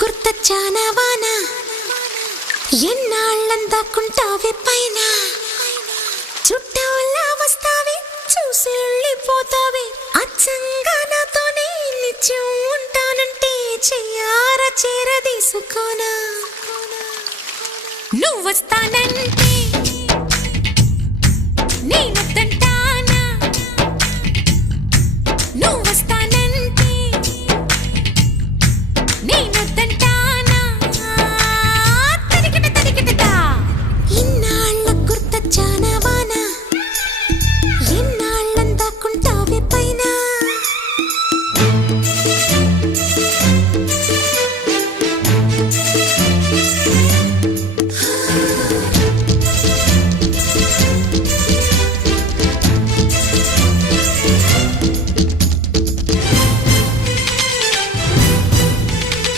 గుర్తొచ్చానా వాన ఎన్నాళ్ళందాకుంటావే పైన చుట్టూలా వస్తావే చూసి వెళ్ళిపోతావే అచ్చంగా నాతోనే నిత్యం ఉంటానంటే చెయ్యార చేరదీసుకోనా నువ్వు వస్తానంటే